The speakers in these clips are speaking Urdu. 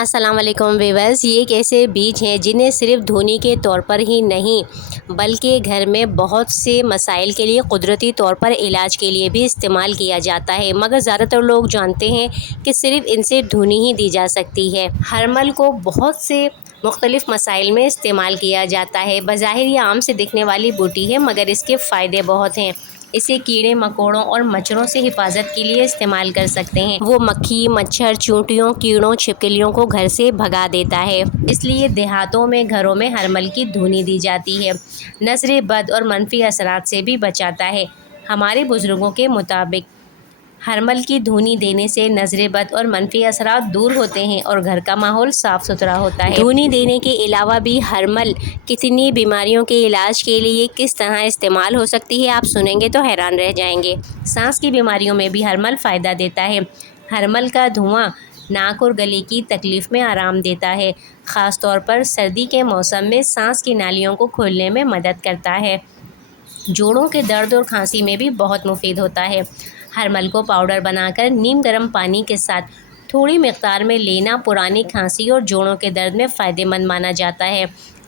السلام علیکم ویورز، یہ ایک ایسے بیج ہیں جنہیں صرف دھونے کے طور پر ہی نہیں بلکہ گھر میں بہت سے مسائل کے لیے قدرتی طور پر علاج کے لیے بھی استعمال کیا جاتا ہے، مگر زیادہ تر لوگ جانتے ہیں کہ صرف ان سے دھونی ہی دی جا سکتی ہے۔ ہرمل کو بہت سے مختلف مسائل میں استعمال کیا جاتا ہے۔ بظاہر یہ عام سے دکھنے والی بوٹی ہے مگر اس کے فائدے بہت ہیں۔ اسے کیڑے مکوڑوں اور مچھروں سے حفاظت کے لیے استعمال کر سکتے ہیں۔ وہ مکھی، مچھر، چیونٹیوں، کیڑوں، چھپکلیوں کو گھر سے بھگا دیتا ہے۔ اس لیے دیہاتوں میں گھروں میں ہرمل کی دھونی دی جاتی ہے۔ نظر بد اور منفی اثرات سے بھی بچاتا ہے۔ ہمارے بزرگوں کے مطابق ہرمل کی دھونی دینے سے نظر بد اور منفی اثرات دور ہوتے ہیں اور گھر کا ماحول صاف ستھرا ہوتا ہے۔ دھونی دینے کے علاوہ بھی ہرمل کتنی بیماریوں کے علاج کے لیے کس طرح استعمال ہو سکتی ہے، آپ سنیں گے تو حیران رہ جائیں گے۔ سانس کی بیماریوں میں بھی ہرمل فائدہ دیتا ہے۔ ہرمل کا دھواں ناک اور گلے کی تکلیف میں آرام دیتا ہے، خاص طور پر سردی کے موسم میں سانس کی نالیوں کو کھولنے میں مدد کرتا ہے۔ جوڑوں کے درد اور کھانسی میں بھی بہت مفید ہوتا ہے۔ ہرمل کو پاؤڈر بنا کر نیم گرم پانی کے ساتھ تھوڑی مقدار میں لینا پرانی کھانسی اور جوڑوں کے درد میں فائدہ مند مانا جاتا ہے۔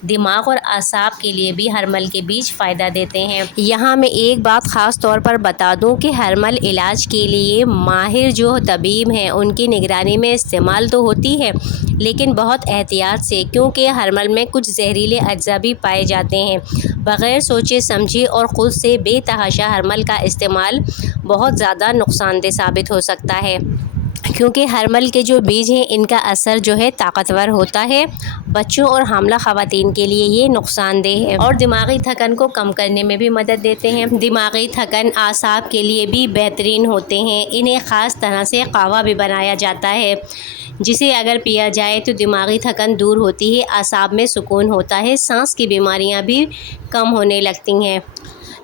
دماغ اور اعصاب کے لیے بھی ہرمل کے بیج فائدہ دیتے ہیں۔ یہاں میں ایک بات خاص طور پر بتا دوں کہ ہرمل علاج کے لیے ماہر جو طبیب ہیں ان کی نگرانی میں استعمال تو ہوتی ہے لیکن بہت احتیاط سے، کیونکہ ہرمل میں کچھ زہریلے اجزاء بھی پائے جاتے ہیں۔ بغیر سوچے سمجھے اور خود سے بے تحاشا ہرمل کا استعمال بہت زیادہ نقصان دہ ثابت ہو سکتا ہے، کیونکہ ہرمل کے جو بیج ہیں ان کا اثر جو ہے طاقتور ہوتا ہے۔ بچوں اور حاملہ خواتین کے لیے یہ نقصان دہ ہے اور دماغی تھکن کو کم کرنے میں بھی مدد دیتے ہیں۔ دماغی تھکن اعصاب کے لیے بھی بہترین ہوتے ہیں۔ انہیں خاص طرح سے قہوہ بھی بنایا جاتا ہے جسے اگر پیا جائے تو دماغی تھکن دور ہوتی ہے، اعصاب میں سکون ہوتا ہے، سانس کی بیماریاں بھی کم ہونے لگتی ہیں۔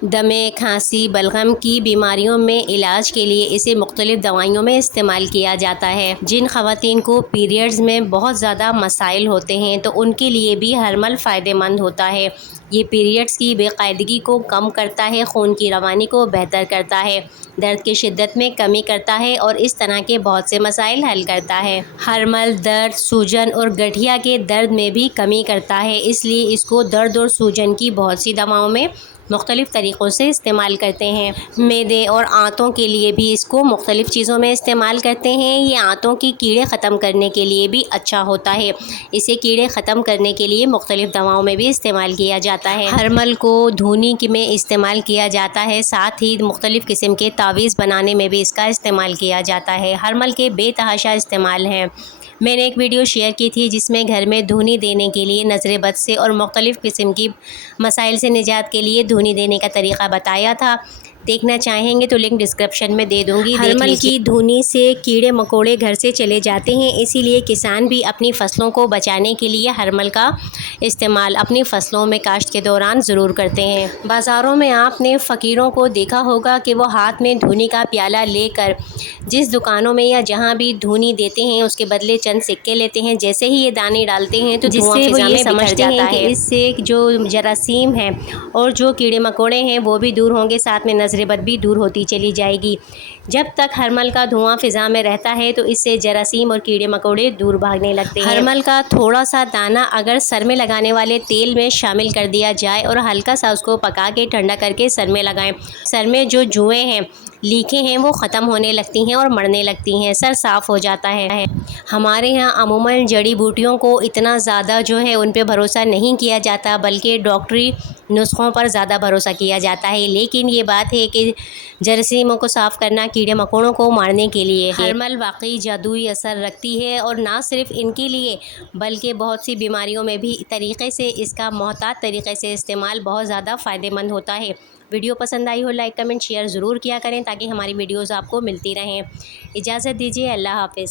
دمے، کھانسی، بلغم کی بیماریوں میں علاج کے لیے اسے مختلف دوائیوں میں استعمال کیا جاتا ہے۔ جن خواتین کو پیریڈز میں بہت زیادہ مسائل ہوتے ہیں تو ان کے لیے بھی ہرمل فائدہ مند ہوتا ہے۔ یہ پیریڈز کی بے قاعدگی کو کم کرتا ہے، خون کی روانی کو بہتر کرتا ہے، درد کی شدت میں کمی کرتا ہے اور اس طرح کے بہت سے مسائل حل کرتا ہے۔ ہرمل درد، سوجن اور گٹھیا کے درد میں بھی کمی کرتا ہے، اس لیے اس کو درد اور سوجن کی بہت سی دواؤں میں مختلف طریقوں سے استعمال کرتے ہیں۔ معدے اور آنتوں کے لیے بھی اس کو مختلف چیزوں میں استعمال کرتے ہیں۔ یہ آنتوں کی کیڑے ختم کرنے کے لیے بھی اچھا ہوتا ہے۔ اسے کیڑے ختم کرنے کے لیے مختلف دواؤں میں بھی استعمال کیا جاتا ہے۔ ہرمل کو دھونی میں استعمال کیا جاتا ہے، ساتھ ہی مختلف قسم کے تعویذ بنانے میں بھی اس کا استعمال کیا جاتا ہے۔ ہرمل کے بے تحاشا استعمال ہیں۔ میں نے ایک ویڈیو شیئر کی تھی جس میں گھر میں دھونی دینے کے لیے نظر بد سے اور مختلف قسم کی مسائل سے نجات کے لیے دھونی دینے کا طریقہ بتایا تھا۔ دیکھنا چاہیں گے تو لنک ڈسکرپشن میں دے دوں گی۔ ہرمل کی دھونی سے کیڑے مکوڑے گھر سے چلے جاتے ہیں، اسی لیے کسان بھی اپنی فصلوں کو بچانے کے لیے ہرمل کا استعمال اپنی فصلوں میں کاشت کے دوران ضرور کرتے ہیں۔ بازاروں میں آپ نے فقیروں کو دیکھا ہوگا کہ وہ ہاتھ میں دھونی کا پیالہ لے کر جس دکانوں میں یا جہاں بھی دھونی دیتے ہیں اس کے بدلے چند سکے لیتے ہیں، جیسے ہی یہ دانے ڈالتے ہیں تو دھواں فضا میں بکھر جاتا ہے۔ اس سے جو جراثیم ہیں اور جو کیڑے مکوڑے ہیں وہ بھی دور ہوں گے، ساتھ میں نظر بد بھی دور ہوتی چلی جائے گی۔ جب تک ہرمل کا دھواں فضا میں رہتا ہے تو اس سے جراثیم اور کیڑے مکوڑے دور بھاگنے لگتے ہیں۔ ہرمل کا تھوڑا سا دانہ اگر سر میں لگانے والے تیل میں شامل کر دیا جائے اور ہلکا سا اس کو پکا کے ٹھنڈا کر کے سر میں لگائیں، سر میں جو جوئیں ہیں، لیکیں ہیں، وہ ختم ہونے لگتی ہیں اور مرنے لگتی ہیں، سر صاف ہو جاتا ہے۔ ہمارے یہاں عموماً جڑی بوٹیوں کو اتنا زیادہ جو ہے ان پہ بھروسہ نہیں کیا جاتا بلکہ ڈاکٹری نسخوں پر زیادہ بھروسہ کیا جاتا ہے، لیکن یہ بات ہے کہ جراثیموں کو صاف کرنا کیڑے مکوڑوں کو مارنے کے لیے ہرمل واقعی جادوئی اثر رکھتی ہے، اور نہ صرف ان کے لیے بلکہ بہت سی بیماریوں میں بھی طریقے سے اس کا محتاط طریقے سے استعمال بہت زیادہ فائدہ مند ہوتا ہے۔ ویڈیو پسند آئی ہو لائک کمنٹ شیئر ضرور کیا کریں تاکہ ہماری ویڈیوز آپ کو ملتی رہیں۔ اجازت دیجیے، اللہ حافظ۔